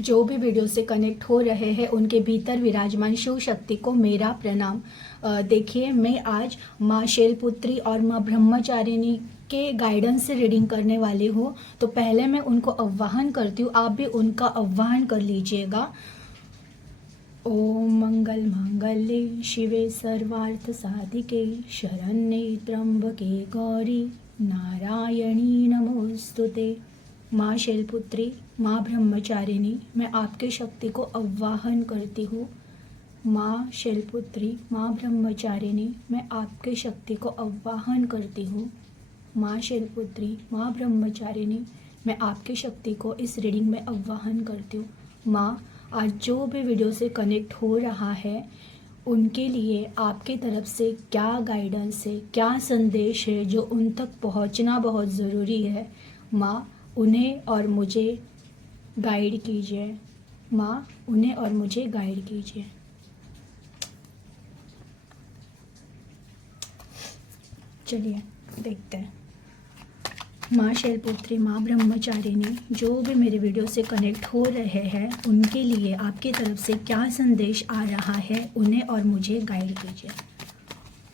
जो भी वीडियो से कनेक्ट हो रहे हैं उनके भीतर विराजमान शिव शक्ति को मेरा प्रणाम। देखिए, मैं आज माँ शैलपुत्री और माँ ब्रह्मचारिणी के गाइडेंस से रीडिंग करने वाली हूँ। तो पहले मैं उनको आह्वान करती हूँ, आप भी उनका आह्वान कर लीजिएगा। ओम मंगल मांगल्ये शिवे सर्वार्थ साधिके शरण्ये त्र्यंबके गौरी नारायणी नमोस्तुते। माँ शैलपुत्री, माँ ब्रह्मचारिणी, मैं आपके शक्ति को आह्वान करती हूँ। माँ शैलपुत्री, माँ ब्रह्मचारिणी, मैं आपके शक्ति को आह्वान करती हूँ। माँ शैलपुत्री, माँ ब्रह्मचारिणी, मैं आपकी शक्ति को इस रीडिंग में आह्वान करती हूँ। माँ, आज जो भी वीडियो से कनेक्ट हो रहा है उनके लिए आपकी तरफ से क्या गाइडेंस है, क्या संदेश है जो उन तक पहुंचना बहुत ज़रूरी है। माँ, उन्हें और मुझे गाइड कीजिए। माँ, उन्हें और मुझे गाइड कीजिए। चलिए देखते हैं। माँ शैलपुत्री, माँ ब्रह्मचारिणी, जो भी मेरे वीडियो से कनेक्ट हो रहे हैं उनके लिए आपकी तरफ से क्या संदेश आ रहा है, उन्हें और मुझे गाइड कीजिए।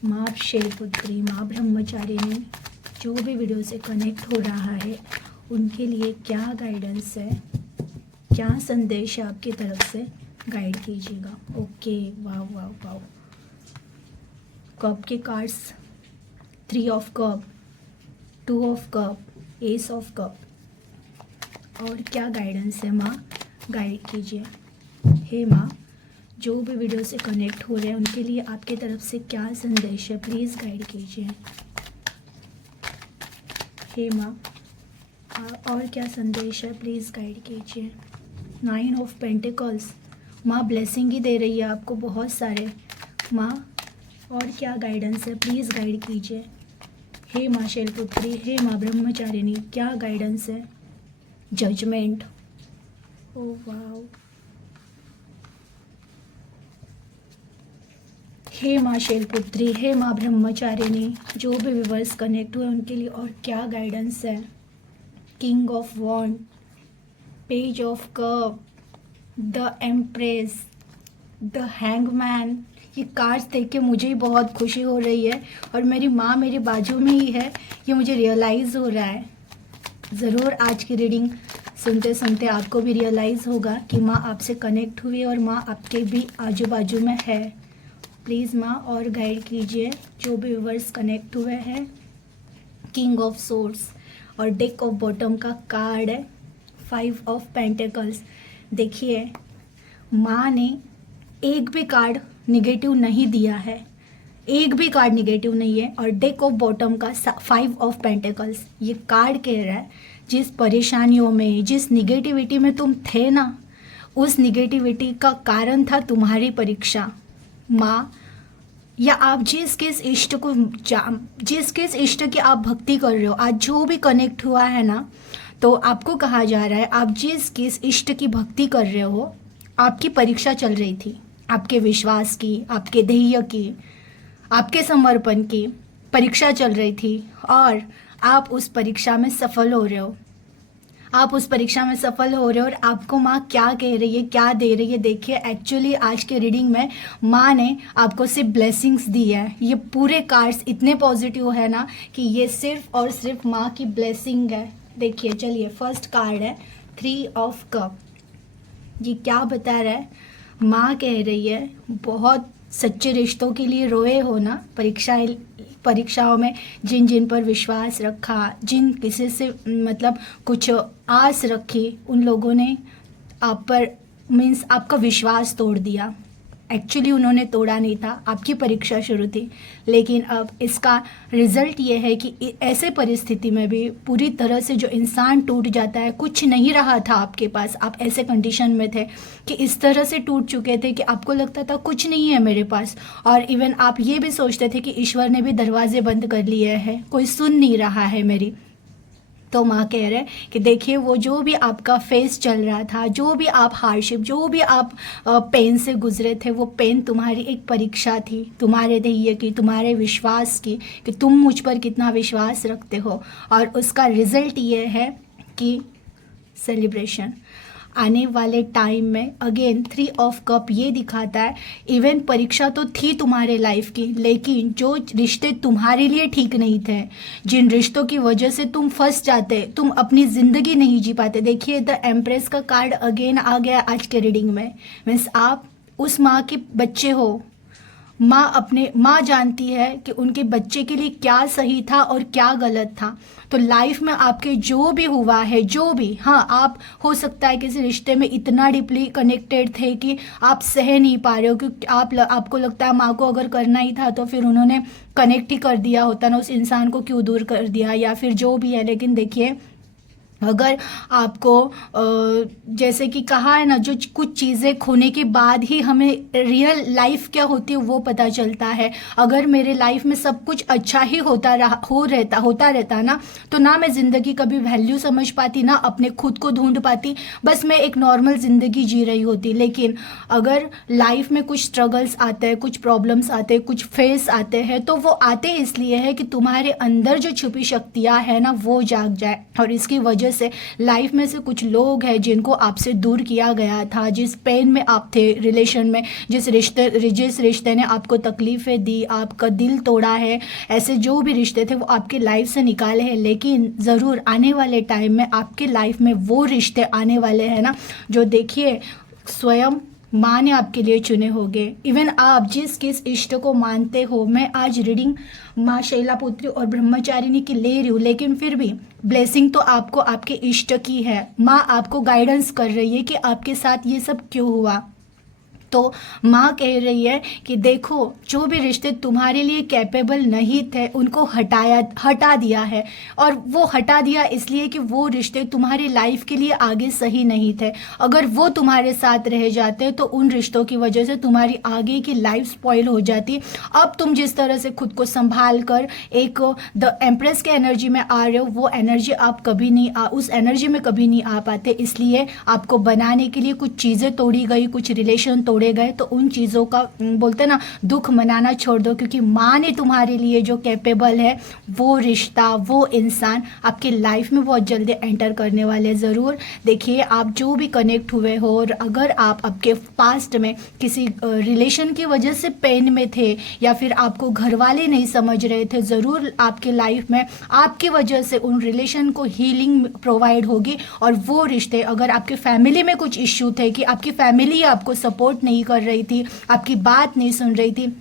माँ शैलपुत्री, माँ ब्रह्मचारिणी, जो भी वीडियो से कनेक्ट हो रहा है उनके लिए क्या गाइडेंस है, क्या संदेश है आपकी तरफ से, गाइड कीजिएगा। ओके, वाह वाह वाह। कप के cards, 3 of cup, 2 of cup, S of cup, और क्या गाइडेंस है माँ, गाइड कीजिए। हे माँ, जो भी वीडियो से कनेक्ट हो रहे हैं उनके लिए आपकी तरफ से क्या संदेश है, प्लीज़ गाइड कीजिए। हे माँ, और क्या संदेश है, प्लीज़ गाइड कीजिए। 9 ऑफ पेंटिकल्स, माँ ब्लेसिंग ही दे रही है आपको बहुत सारे। माँ, और क्या गाइडेंस है, प्लीज़ गाइड कीजिए। हे माँ शैलपुत्री, हे माँ ब्रह्मचारिणी, क्या गाइडेंस है। Judgement, oh wow. हे माँ शैलपुत्री, हे माँ ब्रह्मचारिणी, जो भी व्यूअर्स कनेक्ट हुए उनके लिए और क्या गाइडेंस है। King of wand, page of cup, the empress, the hangman. ये कार्ड्स देख के मुझे ही बहुत खुशी हो रही है और मेरी माँ मेरे बाजू में ही है, ये मुझे रियलाइज़ हो रहा है। ज़रूर आज की रीडिंग सुनते सुनते आपको भी रियलाइज़ होगा कि माँ आपसे कनेक्ट हुई और माँ आपके भी आजू बाजू में है। प्लीज़ माँ और गाइड कीजिए जो भी व्यूअर्स कनेक्ट हुए हैं। किंग ऑफ सोर्ड्स और डेक ऑफ बॉटम का कार्ड है 5 ऑफ पेंटिकल्स। देखिए, माँ ने एक भी कार्ड निगेटिव नहीं दिया है, एक भी कार्ड निगेटिव नहीं है। और डेक ऑफ बॉटम का 5 ऑफ पेंटिकल्स, ये कार्ड कह रहा है जिस परेशानियों में, जिस निगेटिविटी में तुम थे ना, उस निगेटिविटी का कारण था तुम्हारी परीक्षा। माँ, या आप जिस किस इष्ट की आप भक्ति कर रहे हो, आज जो भी कनेक्ट हुआ है ना, तो आपको कहा जा रहा है आप जिस किस इष्ट की भक्ति कर रहे हो, आपकी परीक्षा चल रही थी। आपके विश्वास की, आपके ध्येय की, आपके समर्पण की परीक्षा चल रही थी और आप उस परीक्षा में सफल हो रहे हो। आप उस परीक्षा में सफल हो रहे हो और आपको माँ क्या कह रही है, क्या दे रही है। देखिए, एक्चुअली आज के रीडिंग में माँ ने आपको सिर्फ ब्लेसिंग्स दी है। ये पूरे कार्ड्स इतने पॉजिटिव है ना कि ये सिर्फ और सिर्फ माँ की ब्लेसिंग है। देखिए, चलिए, फर्स्ट कार्ड है 3 ऑफ कप। ये क्या बता रहा है, माँ कह रही है बहुत सच्चे रिश्तों के लिए रोए हो ना, परीक्षाओं में जिन जिन पर विश्वास रखा, जिन किसी से मतलब कुछ आस रखी, उन लोगों ने आप पर मीन्स आपका विश्वास तोड़ दिया। एक्चुअली उन्होंने तोड़ा नहीं था, आपकी परीक्षा शुरू थी, लेकिन अब इसका रिजल्ट ये है कि ऐसे परिस्थिति में भी पूरी तरह से जो इंसान टूट जाता है, कुछ नहीं रहा था आपके पास, आप ऐसे कंडीशन में थे कि इस तरह से टूट चुके थे कि आपको लगता था कुछ नहीं है मेरे पास, और इवन आप ये भी सोचते थे कि ईश्वर ने भी दरवाजे बंद कर लिए हैं, कोई सुन नहीं रहा है मेरी। तो माँ कह रहे हैं कि देखिए, वो जो भी आपका फेस चल रहा था, जो भी आप हार्डशिप, जो भी आप पेन से गुजरे थे, वो पेन तुम्हारी एक परीक्षा थी, तुम्हारे ध्येय की, तुम्हारे विश्वास की, कि तुम मुझ पर कितना विश्वास रखते हो। और उसका रिजल्ट ये है कि सेलिब्रेशन। आने वाले टाइम में अगेन 3 ऑफ कप ये दिखाता है, इवन परीक्षा तो थी तुम्हारे लाइफ की, लेकिन जो रिश्ते तुम्हारे लिए ठीक नहीं थे, जिन रिश्तों की वजह से तुम फंस जाते, तुम अपनी ज़िंदगी नहीं जी पाते। देखिए द एम्प्रेस का कार्ड अगेन आ गया आज के रीडिंग में। मीन्स आप उस माँ के बच्चे हो। माँ जानती है कि उनके बच्चे के लिए क्या सही था और क्या गलत था। तो लाइफ में आपके जो भी हुआ है, जो भी, हाँ आप हो सकता है किसी रिश्ते में इतना डीपली कनेक्टेड थे कि आप सह नहीं पा रहे हो, क्योंकि आपको लगता है माँ को अगर करना ही था तो फिर उन्होंने कनेक्ट ही कर दिया होता ना, उस इंसान को क्यों दूर कर दिया, या फिर जो भी है। लेकिन देखिए अगर आपको जैसे कि कहा है ना, जो कुछ चीज़ें खोने के बाद ही हमें रियल लाइफ क्या होती है वो पता चलता है। अगर मेरे लाइफ में सब कुछ अच्छा ही होता रहता ना, तो ना मैं ज़िंदगी कभी वैल्यू समझ पाती, ना अपने खुद को ढूंढ पाती, बस मैं एक नॉर्मल ज़िंदगी जी रही होती। लेकिन अगर लाइफ में कुछ स्ट्रगल्स आते हैं, कुछ प्रॉब्लम्स आते हैं, कुछ फेस आते हैं, तो वो आते इसलिए है कि तुम्हारे अंदर जो छुपी शक्तियाँ हैं ना वो जाग जाए। और इसकी वजह से लाइफ में से कुछ लोग हैं जिनको आपसे दूर किया गया था, जिस पेन में आप थे रिलेशन में, जिस रिश्ते ने आपको तकलीफ़ें दी, आपका दिल तोड़ा है, ऐसे जो भी रिश्ते थे वो आपके लाइफ से निकाले हैं। लेकिन ज़रूर आने वाले टाइम में आपके लाइफ में वो रिश्ते आने वाले हैं ना, जो देखिए स्वयं माँ ने आपके लिए चुने होंगे। इवन आप जिस इष्ट को मानते हो, मैं आज रीडिंग माँ शैलापुत्री और ब्रह्मचारिणी की ले रही हूँ, लेकिन फिर भी ब्लेसिंग तो आपको आपके इष्ट की है। माँ आपको गाइडेंस कर रही है कि आपके साथ ये सब क्यों हुआ। तो माँ कह रही है कि देखो जो भी रिश्ते तुम्हारे लिए कैपेबल नहीं थे उनको हटा दिया है, और वो हटा दिया इसलिए कि वो रिश्ते तुम्हारी लाइफ के लिए आगे सही नहीं थे। अगर वो तुम्हारे साथ रह जाते तो उन रिश्तों की वजह से तुम्हारी आगे की लाइफ स्पॉइल हो जाती। अब तुम जिस तरह से खुद को संभाल कर एक द एम्प्रेस के एनर्जी में आ रहे हो, वो एनर्जी आप कभी नहीं उस एनर्जी में कभी नहीं आ पाते। इसलिए आपको बनाने के लिए कुछ चीज़ें तोड़ी गई, कुछ रिलेशन तोड़े गए, तो उन चीज़ों का बोलते ना दुख मनाना छोड़ दो, क्योंकि माँ ने तुम्हारे लिए जो कैपेबल है वो रिश्ता, वो इंसान आपके लाइफ में बहुत जल्दी एंटर करने वाले। ज़रूर देखिए आप जो भी कनेक्ट हुए हो, और अगर आप आपके पास्ट में किसी रिलेशन की वजह से पेन में थे, या फिर आपको घर वाले नहीं समझ रहे थे, ज़रूर आपके लाइफ में आपकी वजह से उन रिलेशन को हीलिंग प्रोवाइड होगी। और वो रिश्ते, अगर आपके फैमिली में कुछ इश्यू थे कि आपकी फैमिली आपको सपोर्ट नहीं कर रही थी, आपकी बात नहीं सुन रही थी,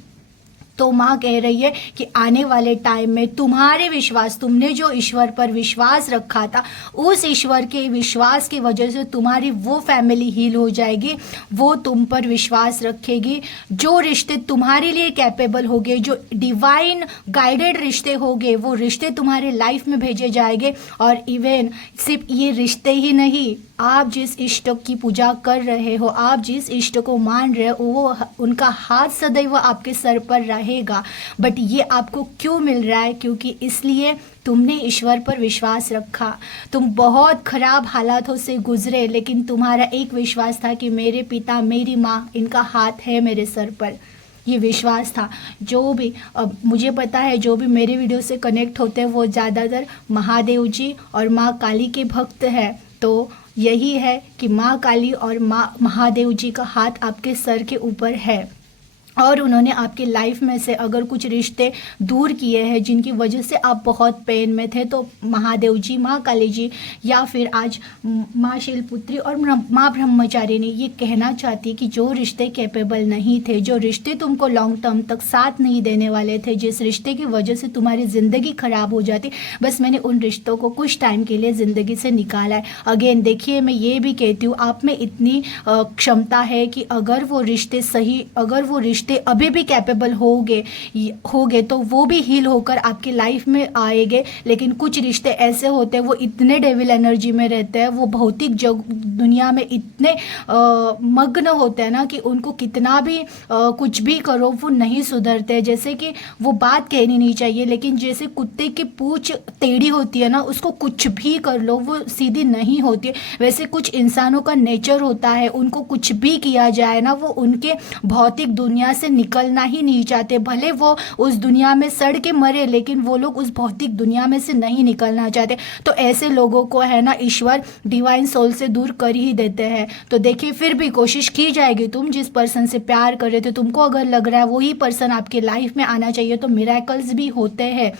तो माँ कह रही है कि आने वाले टाइम में तुम्हारे विश्वास, तुमने जो ईश्वर पर विश्वास रखा था, उस ईश्वर के विश्वास की वजह से तुम्हारी वो फैमिली हील हो जाएगी, वो तुम पर विश्वास रखेगी। जो रिश्ते तुम्हारे लिए कैपेबल होंगे, जो डिवाइन गाइडेड रिश्ते होंगे, वो रिश्ते तुम्हारे लाइफ में भेजे जाएंगे। और इवन सिर्फ ये रिश्ते ही नहीं, आप जिस इष्ट की पूजा कर रहे हो, आप जिस इष्ट को मान रहे हो, वो उनका हाथ सदैव आपके सर पर रहेगा। बट ये आपको क्यों मिल रहा है? क्योंकि इसलिए तुमने ईश्वर पर विश्वास रखा। तुम बहुत खराब हालातों से गुजरे, लेकिन तुम्हारा एक विश्वास था कि मेरे पिता, मेरी माँ, इनका हाथ है मेरे सर पर। ये विश्वास था। जो भी अब मुझे पता है, जो भी मेरे वीडियो से कनेक्ट होते हैं वो ज़्यादातर महादेव जी और माँ काली के भक्त हैं। तो यही है कि माँ काली और माँ महादेव जी का हाथ आपके सर के ऊपर है, और उन्होंने आपके लाइफ में से अगर कुछ रिश्ते दूर किए हैं जिनकी वजह से आप बहुत पेन में थे, तो महादेव जी, माँ काली जी, या फिर आज माँ शैलपुत्री और माँ ब्रह्मचारिणी ये कहना चाहती कि जो रिश्ते कैपेबल नहीं थे, जो रिश्ते तुमको लॉन्ग टर्म तक साथ नहीं देने वाले थे, जिस रिश्ते की वजह से तुम्हारी ज़िंदगी ख़राब हो जाती, बस मैंने उन रिश्तों को कुछ टाइम के लिए ज़िंदगी से निकाला है। अगेन देखिए, मैं ये भी कहती हूँ, आप में इतनी क्षमता है कि अगर वो रिश्ते अभी भी कैपेबल होगे तो वो भी हील होकर आपकी लाइफ में आएंगे। लेकिन कुछ रिश्ते ऐसे होते हैं, वो इतने डेविल एनर्जी में रहते हैं, वो भौतिक दुनिया में इतने मग्न होते हैं ना कि उनको कितना भी कुछ भी करो वो नहीं सुधरते। जैसे कि वो बात कहनी नहीं चाहिए, लेकिन जैसे कुत्ते की पूंछ टेढ़ी होती है ना, उसको कुछ भी कर लो वो सीधी नहीं होती, वैसे कुछ इंसानों का नेचर होता है, उनको कुछ भी किया जाए ना वो उनके भौतिक दुनिया से निकलना ही नहीं चाहते, भले वो उस दुनिया में सड़ के मरे लेकिन वो लोग उस भौतिक दुनिया में से नहीं निकलना चाहते। तो ऐसे लोगों को है ना ईश्वर डिवाइन सोल से दूर कर ही देते हैं। तो देखिए फिर भी कोशिश की जाएगी, तुम जिस पर्सन से प्यार कर रहे थे, तुमको अगर लग रहा है वही पर्सन आपके लाइफ में आना चाहिए, तो मिरेकल्स भी होते हैं।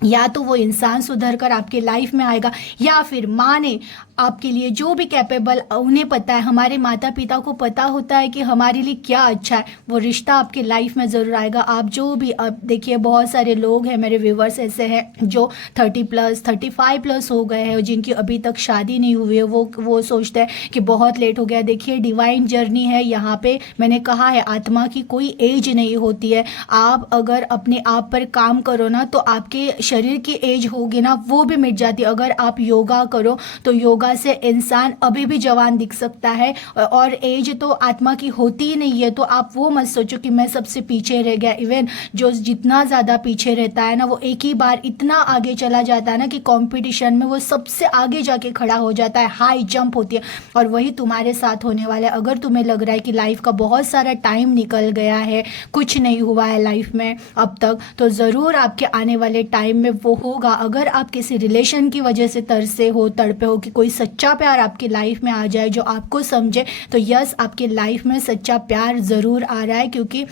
या तो वो इंसान सुधर कर आपके लाइफ में आएगा, या फिर माँ ने आपके लिए जो भी कैपेबल, उन्हें पता है, हमारे माता पिता को पता होता है कि हमारे लिए क्या अच्छा है, वो रिश्ता आपके लाइफ में ज़रूर आएगा। आप जो भी, अब देखिए बहुत सारे लोग हैं मेरे व्यूवर्स ऐसे हैं जो 30+ 35+ हो गए हैं, जिनकी अभी तक शादी नहीं हुई है, वो सोचते हैं कि बहुत लेट हो गया। देखिए डिवाइन जर्नी है यहाँ पे, मैंने कहा है आत्मा की कोई एज नहीं होती है। आप अगर अपने आप पर काम करो ना तो आपके शरीर की एज होगी ना वो भी मिट जाती है। अगर आप योगा करो तो योगा से इंसान अभी भी जवान दिख सकता है, और एज तो आत्मा की होती ही नहीं है। तो आप वो मत सोचो कि मैं सबसे पीछे रह गया। इवन जो जितना ज़्यादा पीछे रहता है ना वो एक ही बार इतना आगे चला जाता है ना कि कंपटीशन में वो सबसे आगे जाके खड़ा हो जाता है, हाई जंप होती है। और वही तुम्हारे साथ होने वाला है। अगर तुम्हें लग रहा है कि लाइफ का बहुत सारा टाइम निकल गया है, कुछ नहीं हुआ है लाइफ में अब तक, तो ज़रूर आपके आने वाले टाइम में वो होगा। अगर आप किसी रिलेशन की वजह से तरसे हो, तड़पे हो कि कोई सच्चा प्यार आपकी लाइफ में आ जाए जो आपको समझे, तो यस आपके लाइफ में सच्चा प्यार ज़रूर आ रहा है, क्योंकि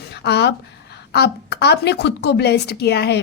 आपने खुद को ब्लेस्ड किया है।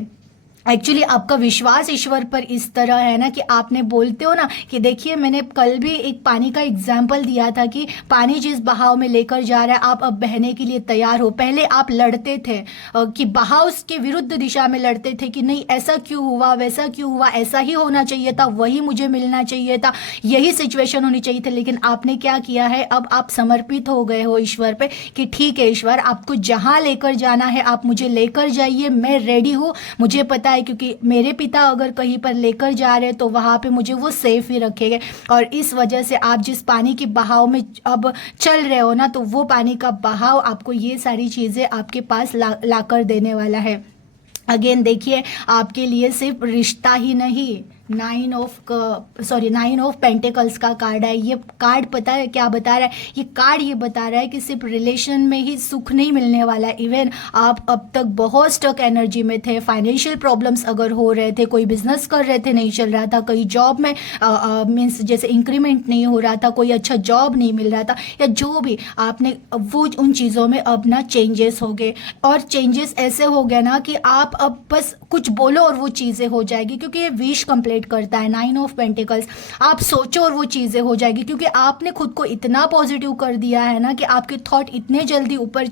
एक्चुअली आपका विश्वास ईश्वर पर इस तरह है ना कि आपने बोलते हो ना कि देखिए, मैंने कल भी एक पानी का एग्जाम्पल दिया था कि पानी जिस बहाव में लेकर जा रहा है आप अब बहने के लिए तैयार हो। पहले आप लड़ते थे कि बहाव के विरुद्ध दिशा में लड़ते थे कि नहीं ऐसा क्यों हुआ, वैसा क्यों हुआ, ऐसा ही होना चाहिए था, वही मुझे मिलना चाहिए था, यही सिचुएशन होनी चाहिए थी। लेकिन आपने क्या किया है, अब आप समर्पित हो गए हो ईश्वर पे कि ठीक है ईश्वर, आपको जहाँ लेकर जाना है आप मुझे लेकर जाइए, मैं रेडी हूँ। मुझे पता है क्योंकि मेरे पिता अगर कहीं पर लेकर जा रहे हैं तो वहाँ पे मुझे वो सेफ ही रखेंगे। और इस वजह से आप जिस पानी के बहाव में अब चल रहे हो ना, तो वो पानी का बहाव आपको ये सारी चीज़ें आपके पास ला कर देने वाला है। अगेन देखिए, आपके लिए सिर्फ रिश्ता ही नहीं, 9 ऑफ पेंटिकल्स का कार्ड है। ये कार्ड पता है क्या बता रहा है, ये कार्ड ये बता रहा है कि सिर्फ रिलेशन में ही सुख नहीं मिलने वाला है। इवन आप अब तक बहुत स्टक एनर्जी में थे, फाइनेंशियल प्रॉब्लम्स अगर हो रहे थे, कोई बिजनेस कर रहे थे नहीं चल रहा था, कहीं जॉब में मीन्स जैसे इंक्रीमेंट नहीं हो रहा था, कोई अच्छा जॉब नहीं मिल रहा था, या जो भी आपने वो उन चीज़ों में अब ना चेंजेस हो गए। और चेंजेस ऐसे हो गए ना कि आप अब बस कुछ बोलो और वो चीज़ें हो जाएगी, क्योंकि ये विश कंप्लीट करता है 9 ऑफ पेंटिकल्स। आप सोचो और वो चीज़ें हो जाएगी, क्योंकि आपने खुद को इतना पॉजिटिव कर दिया है ना कि आपके थॉट इतने जल्दी ऊपर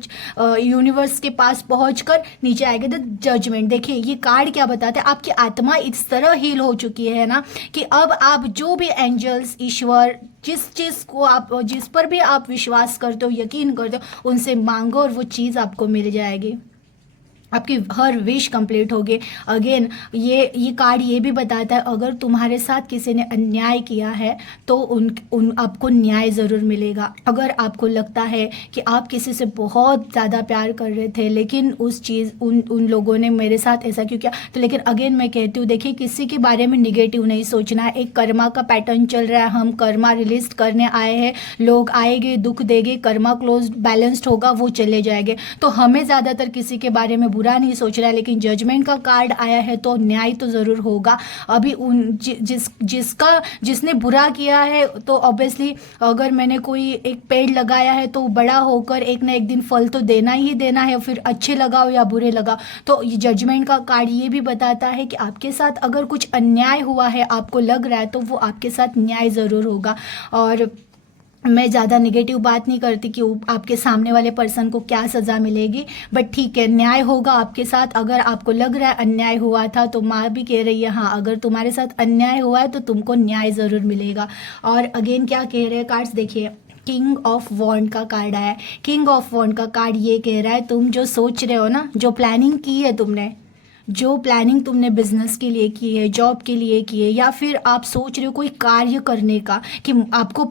यूनिवर्स के पास पहुंचकर नीचे आएंगे। द जजमेंट, देखिए ये कार्ड क्या बताता है, आपकी आत्मा इस तरह हील हो चुकी है ना कि अब आप जो भी एंजल्स, ईश्वर, जिस चीज़ को आप, जिस पर भी आप विश्वास करते हो, यकीन करते हो, उनसे मांगो और वो चीज़ आपको मिल जाएगी, आपकी हर विश कंप्लीट होगी। अगेन ये कार्ड ये भी बताता है अगर तुम्हारे साथ किसी ने अन्याय किया है तो उन आपको न्याय ज़रूर मिलेगा। अगर आपको लगता है कि आप किसी से बहुत ज़्यादा प्यार कर रहे थे लेकिन उन लोगों ने मेरे साथ ऐसा क्यों किया, तो लेकिन अगेन मैं कहती हूँ, देखिए किसी के बारे में निगेटिव नहीं सोचना है। एक कर्मा का पैटर्न चल रहा है, हम कर्मा रिलीज करने आए हैं, लोग आएंगे, दुख देंगे, कर्मा क्लोज बैलेंस्ड होगा, वो चले जाएंगे। तो हमें ज़्यादातर किसी के बारे में बुरा नहीं सोच रहा है, लेकिन जजमेंट का कार्ड आया है तो न्याय तो ज़रूर होगा। अभी जिसने बुरा किया है तो ऑब्वियसली अगर मैंने कोई एक पेड़ लगाया है तो बड़ा होकर एक ना एक दिन फल तो देना ही देना है, फिर अच्छे लगाओ या बुरे लगाओ। तो जजमेंट का कार्ड ये भी बताता है कि आपके साथ अगर कुछ अन्याय हुआ है, आपको लग रहा है, तो वो आपके साथ न्याय ज़रूर होगा। और मैं ज़्यादा नेगेटिव बात नहीं करती कि आपके सामने वाले पर्सन को क्या सज़ा मिलेगी, बट ठीक है न्याय होगा आपके साथ। अगर आपको लग रहा है अन्याय हुआ था तो माँ भी कह रही है हाँ, अगर तुम्हारे साथ अन्याय हुआ है तो तुमको न्याय ज़रूर मिलेगा। और अगेन क्या कह रहे हैं कार्ड्स, देखिए किंग ऑफ वॉन्ड का कार्ड आया है। किंग ऑफ वॉन्ड का कार्ड ये कह रहा है तुम जो सोच रहे हो ना, जो प्लानिंग की है तुमने, जो प्लानिंग तुमने बिजनेस के लिए की है, जॉब के लिए की है, या फिर आप सोच रहे हो कोई कार्य करने का, कि आपको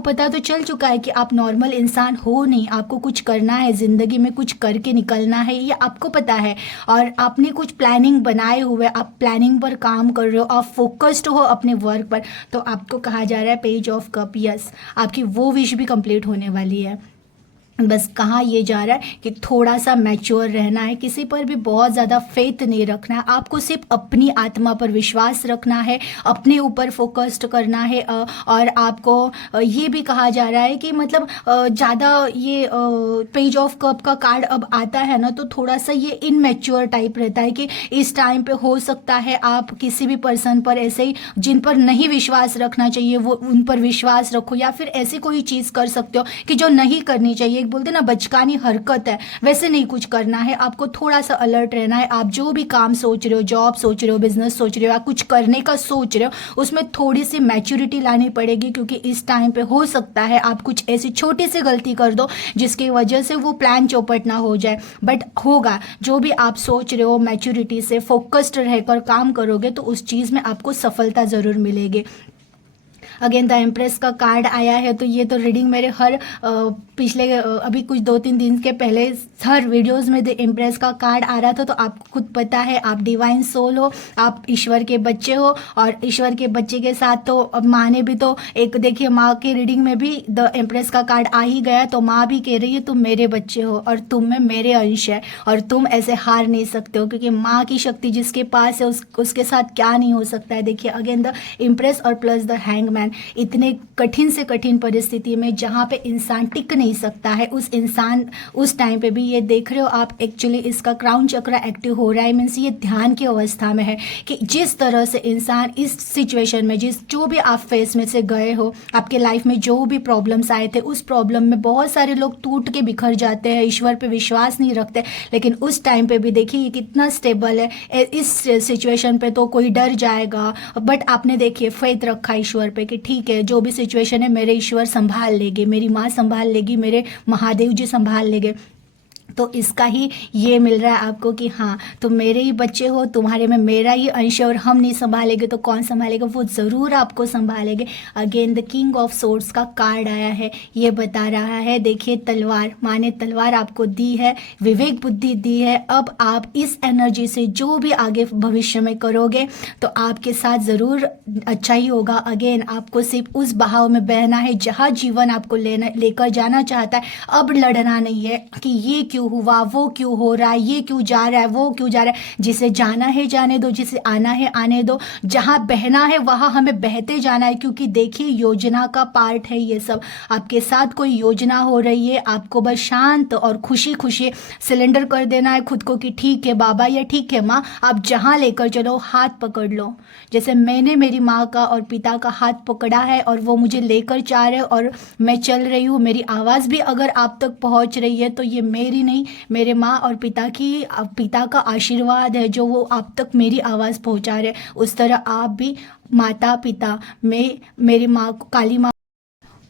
पता तो चल चुका है कि आप नॉर्मल इंसान हो नहीं, आपको कुछ करना है ज़िंदगी में, कुछ करके निकलना है, ये आपको पता है। और आपने कुछ प्लानिंग बनाए हुए, आप प्लानिंग पर काम कर रहे हो, आप फोकस्ड हो अपने वर्क पर, तो आपको कहा जा रहा है पेज ऑफ कप, यस आपकी वो विश भी कंप्लीट होने वाली है। बस कहाँ ये जा रहा है कि थोड़ा सा मैच्योर रहना है, किसी पर भी बहुत ज़्यादा फेथ नहीं रखना है, आपको सिर्फ अपनी आत्मा पर विश्वास रखना है, अपने ऊपर फोकस्ड करना है। और आपको ये भी कहा जा रहा है कि मतलब ज़्यादा ये पेज ऑफ कप का कार्ड अब आता है ना, तो थोड़ा सा ये इनमेच्योर टाइप रहता है कि इस टाइम पे हो सकता है आप किसी भी पर्सन पर ऐसे ही जिन पर नहीं विश्वास रखना चाहिए वो उन पर विश्वास रखो, या फिर ऐसी कोई चीज़ कर सकते हो कि जो नहीं करनी चाहिए। बोलते ना बचकानी हरकत है, वैसे नहीं कुछ करना है, आपको थोड़ा सा अलर्ट रहना है। आप जो भी काम सोच रहे हो, जॉब सोच रहे हो, बिजनेस सोच रहे हो या कुछ करने का सोच रहे हो, उसमें थोड़ी सी मैच्योरिटी लानी पड़ेगी, क्योंकि इस टाइम पे हो सकता है आप कुछ ऐसी छोटी सी गलती कर दो जिसकी वजह से वो प्लान चौपट ना हो जाए। बट होगा, जो भी आप सोच रहे हो मैच्योरिटी से फोकस्ड रहकर काम करोगे तो उस चीज़ में आपको सफलता ज़रूर मिलेगी। अगेन द एम्प्रेस का कार्ड आया है, तो ये तो रीडिंग मेरे हर पिछले अभी कुछ 2-3 दिन के पहले हर वीडियोस में द एम्प्रेस का कार्ड आ रहा था। तो आपको खुद पता है आप डिवाइन सोल हो, आप ईश्वर के बच्चे हो, और ईश्वर के बच्चे के साथ तो अब माँ ने भी तो एक देखिए माँ के रीडिंग में भी द एम्प्रेस का कार्ड आ ही गया, तो माँ भी कह रही है तुम मेरे बच्चे हो और तुम में मेरे अंश है और तुम ऐसे हार नहीं सकते हो, क्योंकि माँ की शक्ति जिसके पास है उसके साथ क्या नहीं हो सकता है। देखिए अगेन द एम्प्रेस और प्लस द हैंगमैन, इतने कठिन से कठिन परिस्थिति में जहाँ पे इंसान टिक नहीं सकता है, उस इंसान उस टाइम पे भी ये देख रहे हो आप, एक्चुअली इसका क्राउन चक्र एक्टिव हो रहा है, मीन्स ये ध्यान की अवस्था में है कि जिस तरह से इंसान इस सिचुएशन में जो भी आप फेस में से गए हो, आपके लाइफ में जो भी प्रॉब्लम्स आए थे, उस प्रॉब्लम में बहुत सारे लोग टूट के बिखर जाते हैं, ईश्वर पे विश्वास नहीं रखते, लेकिन उस टाइम पे भी देखिए ये कितना स्टेबल है। इस सिचुएशन पे तो कोई डर जाएगा, बट आपने देखिए फेथ रखा ईश्वर पे कि ठीक है जो भी सिचुएशन है मेरे ईश्वर संभाल लेंगे, मेरी माँ संभाल लेगी, मेरे महादेव जी संभाल लेंगे। तो इसका ही ये मिल रहा है आपको कि हाँ तुम मेरे ही बच्चे हो, तुम्हारे में मेरा ही अंश है, और हम नहीं संभालेंगे तो कौन संभालेगा, वो ज़रूर आपको संभालेंगे। Again the king of swords का कार्ड आया है, ये बता रहा है देखिए तलवार, माँ ने तलवार आपको दी है, विवेक बुद्धि दी है। अब आप इस एनर्जी से जो भी आगे भविष्य में करोगे तो आपके साथ ज़रूर अच्छा ही होगा। अगेन आपको सिर्फ उस बहाव में बहना है जहाँ जीवन आपको लेकर जाना चाहता है। अब लड़ना नहीं है कि ये क्यों हुआ, वो क्यों हो रहा है, ये क्यों जा रहा है, वो क्यों जा रहा है। जिसे जाना है जाने दो, जिसे आना है आने दो, जहाँ बहना है वहाँ हमें बहते जाना है, क्योंकि देखिए योजना का पार्ट है ये सब। आपके साथ कोई योजना हो रही है, आपको बस शांत और खुशी खुशी सिलेंडर कर देना है खुद को कि ठीक है बाबा या ठीक है माँ, आप जहाँ लेकर चलो हाथ पकड़ लो। जैसे मैंने मेरी माँ का और पिता का हाथ पकड़ा है और वो मुझे लेकर जा रहे और मैं चल रही हूँ, मेरी आवाज़ भी अगर आप तक पहुँच रही है तो ये मेरी नहीं, मेरे माँ और पिता का आशीर्वाद है जो वो आप तक मेरी आवाज़ पहुँचा रहे। उस तरह आप भी माता पिता में मेरी माँ काली माँ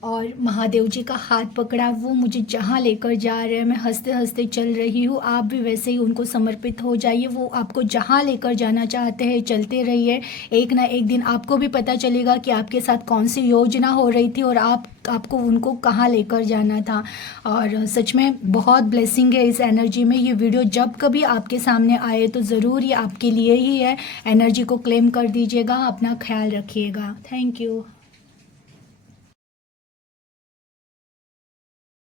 और महादेव जी का हाथ पकड़ा, वो मुझे जहाँ लेकर जा रहे हैं मैं हंसते हंसते चल रही हूँ, आप भी वैसे ही उनको समर्पित हो जाइए। वो आपको जहाँ लेकर जाना चाहते हैं चलते रहिए, एक ना एक दिन आपको भी पता चलेगा कि आपके साथ कौन सी योजना हो रही थी और आपको उनको कहाँ लेकर जाना था। और सच में बहुत ब्लेसिंग है इस एनर्जी में। ये वीडियो जब कभी आपके सामने आए तो ज़रूर ये आपके लिए ही है। एनर्जी को क्लेम कर दीजिएगा, अपना ख्याल रखिएगा। Thank you.